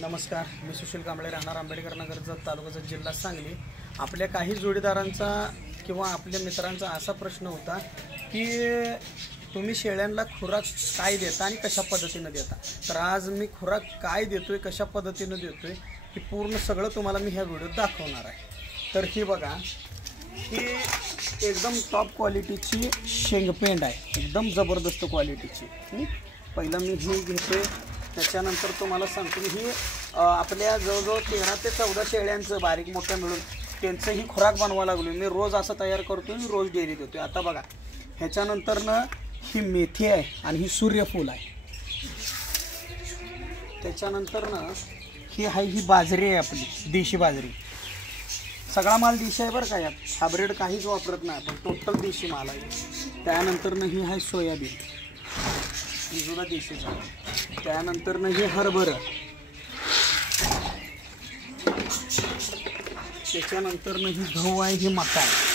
नमस्कार, मी सुशील कांबळे, राहणार आंबेडकर नगर जत, तालुका जत, जिल्हा सांगली। आपल्या काही जोडीदारांचा किंवा आपल्या मित्रांचा असा प्रश्न होता की तुम्ही शेळ्यांना खुराक काय देता आणि कशा पद्धतीने देता। तर आज मी खुराक काय देतोय, कशा पद्धतीने देतोय हे पूर्ण सगळं तुम्हाला मी ह्या व्हिडिओत दाखवणार आहे। तर ही बघा, ही एकदम टॉप क्वालिटीची शेंगपेंड आहे, एकदम जबरदस्त क्वालिटीची। पहिला मी ही घेते, त्याच्यानंतर तुम्हाला सांगतो ही आपल्या जवळजवळ 13 ते 14 शेळ्यांचं बारीक मोठं मिळून त्यांचंही खुराक बनवायला लागलो मी। रोज असं तयार करतो, रोज डेली देतो। आता बघा, ह्याच्यानंतरनं ही मेथी आहे आणि ही सूर्यफूल आहे। त्याच्यानंतरनं ही आहे, ही बाजरी आहे आपली देशी बाजरी। सगळा माल देशी आहे बरं का, यात हायब्रिड काहीच वापरत नाही आपण, टोटल देशी माल आहे। त्यानंतरनं ही आहे सोयाबीन, ही सुद्धा देशीच आहे। त्यानंतरनं ही हरभरा, त्याच्यानंतरनं ही गहू आहे, ही मका आहे।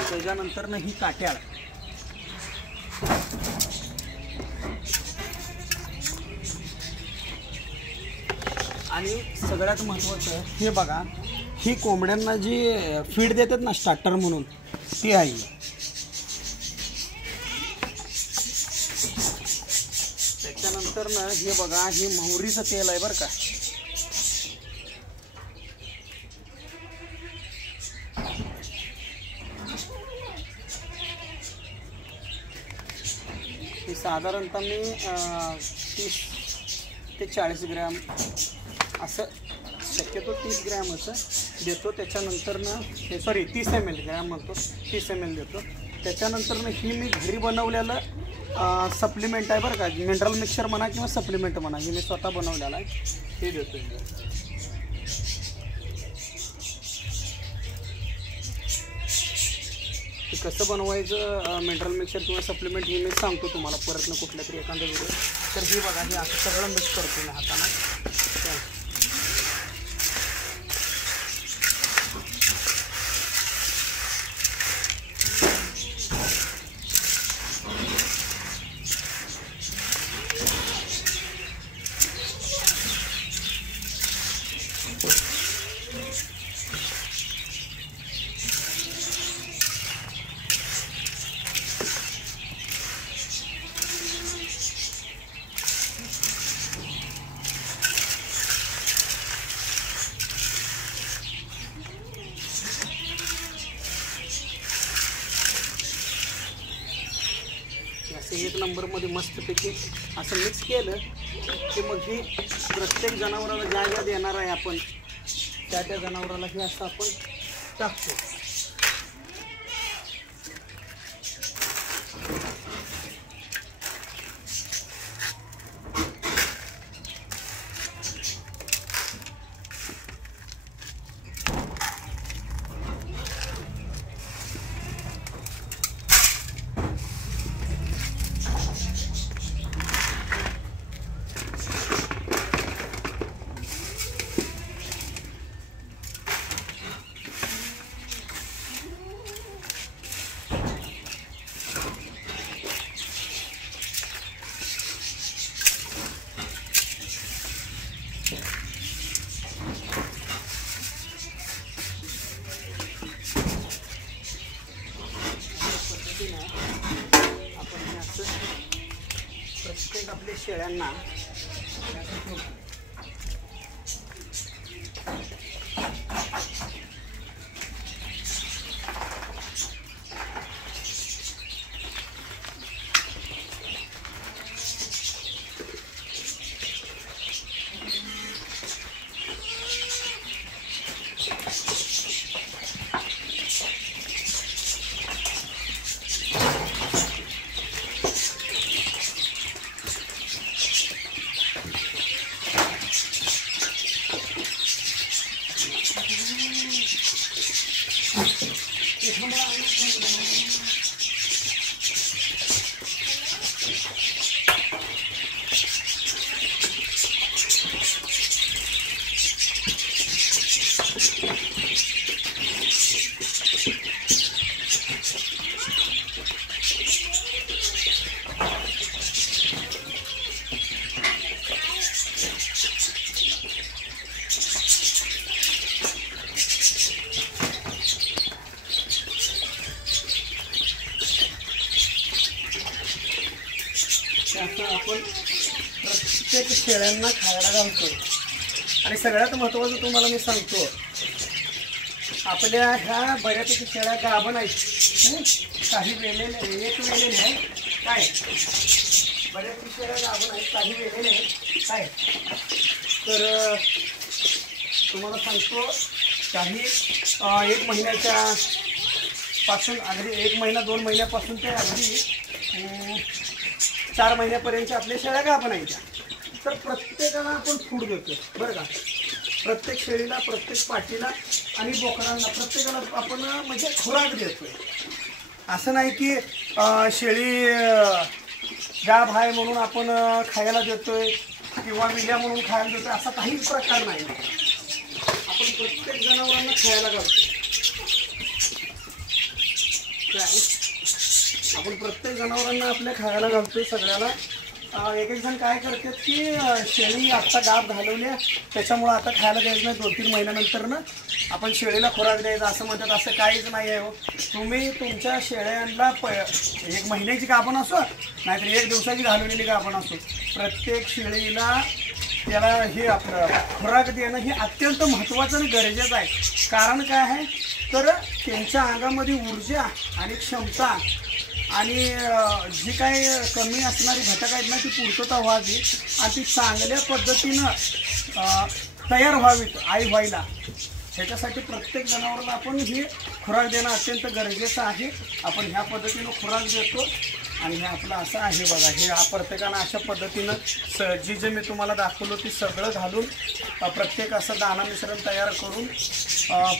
त्याच्यानंतरनं ही काट्याळ, आणि सगळ्यात महत्त्वाचं हे बघा, ही कोंबड्यांना जी फीड देतात ना स्टार्टर म्हणून, ती आहे। त्याच्यानंतर ना हे बघा, हे मोहरीचं तेल आहे बरं का। हे साधारणतः मी 30 ते 40 ग्रॅम असं, शक्यतो 30 ग्रॅम असं देतो। त्याच्यानंतरनं हे 30 ml ग्रॅम म्हणतो, 30 ml देतो। त्याच्यानंतरनं ही मी घरी बनवलेलं सप्लिमेंट आहे बरं का, मिनरल मिक्सर म्हणा किंवा सप्लिमेंट म्हणा, ही मी स्वतः बनवलेलं आहे, हे देतो। हे कसं बनवायचं मिनरल मिक्सर किंवा सप्लिमेंट हे मी सांगतो तुम्हाला परत ना कुठल्या तरी एखाद्या व्हिडिओ। तर ही बघा, हे असं सगळं मिक्स करतो मी हाताने। असं 1 नंबरमध्ये मस्तपैकी असं मिक्स केलं की मग ही प्रत्येक जनावराला ज्या ज्या देणार आहे आपण, त्या त्या जनावराला हे असं आपण टाकतो। आपण असं प्रत्येक आपल्या शेळ्यांना असं आपण प्रत्येक शेळ्यांना खायला घालतो. आणि सगळ्यात महत्त्वाचं तुम्हाला मी सांगतो, आपल्या ह्या बऱ्यापैकी शेळ्या गाभण आहेत, काही वेलेले एक वेलेले आहे काय, बऱ्यापैकी शेळ्या गाभण आहेत, काही वेलेले आहेत काय. तर तुम्हाला सांगतो काही 1 महिन्याच्या पासून अगदी 1 महिना 2 महिन्यापासून ते अगदी 4 महिन्यापर्यंत आपल्या शेळ्या गाभण आहेत. तर प्रत्येकाला आपण फूड देतो बरं का, प्रत्येक शेळीला, प्रत्येक पाटीला आणि बोकडांना प्रत्येकाला आपण म्हणजे खुराक देतोय. असं नाही की शेळी गाभ आहे म्हणून आपण खायला देतोय किंवा विल्या म्हणून खायला देतोय, असा काहीच प्रकार नाही. आपण प्रत्येक जनावरांना खायला घालतो. आपण प्रत्येक जनावरांना आपल्या खायला घालतोय सगळ्याला. एक जण काय करतात की शेळी आत्ता गाभ घालवल्या त्याच्यामुळं आता खायला द्यायचं नाही, 2-3 महिन्यानंतर ना आपण शेळीला खुराक द्यायचा असं म्हणतात. असं काहीच नाही आहे हो. तुम्ही तुमच्या शेळ्यांना 1 महिन्याची गाभण असो नाहीतर 1 दिवसाची घालवलेली गाभण असो, प्रत्येक शेळीला त्याला हे आपलं खुराक देणं हे अत्यंत महत्त्वाचं आणि गरजेचं आहे. कारण काय आहे तर त्यांच्या अंगामध्ये ऊर्जा आणि क्षमता आणि जी काही कमी असणारी घटक आहेत ना ती पूर्तता व्हावी आणि ती चांगल्या पद्धतीनं तयार व्हावीत आई व्हायला, ह्याच्यासाठी प्रत्येक जनावराला आपण ही खुराक देणं अत्यंत गरजेचं आहे. आपण ह्या पद्धतीनं खुराक देतो आणि हे आपलं असं आहे बघा. हे प्रत्येकानं अशा पद्धतीनं जे मी तुम्हाला दाखवलं ती सगळं घालून प्रत्येक असं दाणा मिश्रण तयार करून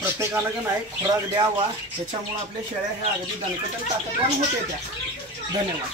प्रत्येकानं का नाही खुराक द्यावा. ह्याच्यामुळं आपल्या शेळ्या ह्या अगदी दणकट आणि ताकदवान होते त्या. धन्यवाद.